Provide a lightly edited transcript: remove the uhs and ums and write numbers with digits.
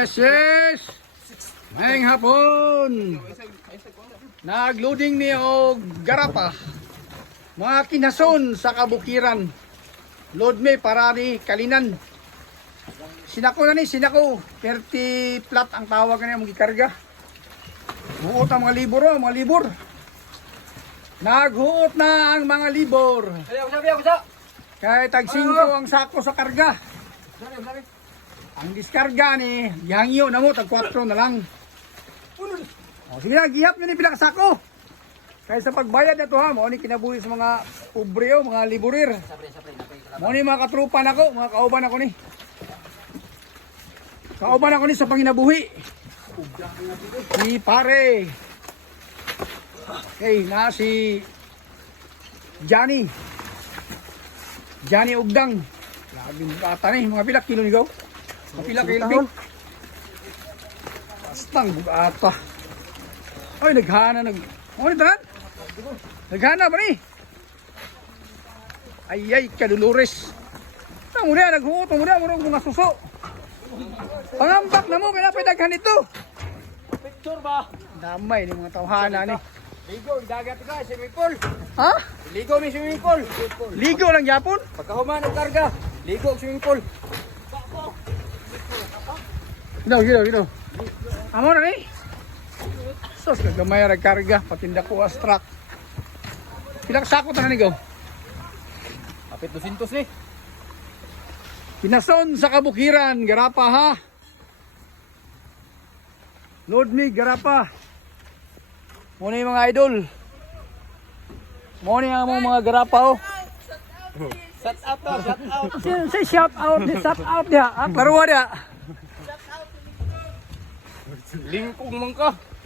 Yes! Ngayong hapon, nag-loading ni og garapa. Mga kinason sa kabukiran. Load me para ni Kalinan. Sinako na ni, sinako. 30 flat ang tawag na mong gikarga. Huot ang mga libor, mga libor. Naghuot na ang mga libor. Kaya tag 5 ang sako sa karga. Ang diskarga ni, yangyo na mo, tag 4 na lang. O, sige na, gihap nyo ni pila kasako. Kaya sa pagbayad na to ha, mo ni kinabuhi sa mga pobreo, mga liburir. Mo ni mga katrupan ako, mga kauban ako ni. Kauban ako ni sa panginabuhi. Si pare. Okay, na si Johnny. Johnny Ugdang. Labing bata ni, mga pila kilo ni gaw. Kapila kayo labing. Bastang bugata. Ay, naghana. Ano ito? Naghana ba ni? Ay, kadulures. Ang muna, naghuot. Ang muna, mga suso. Pangambak na mo, kaya pinaghan ito. Picture ba? Damay ni mga tawhana ni. Ligo, dagat ka, swimming pool. Ha? Ligo may swimming pool. Ligo lang yapon? Pagkahuman ng karga, ligo swimming pool. Gino. Amo na ni. Sos, kagamay ra karga, patinda ko astrak. Pila ka sako tanan ni gaw? Kapit 200 ni. Kinason sa kabukiran, garapa ha. Load me, garapa. Muna yung mga idol. Muna yung mga garapa oh. Shut out to, shut out. Say shout out dia. Klaro dia. Lingkong man ka.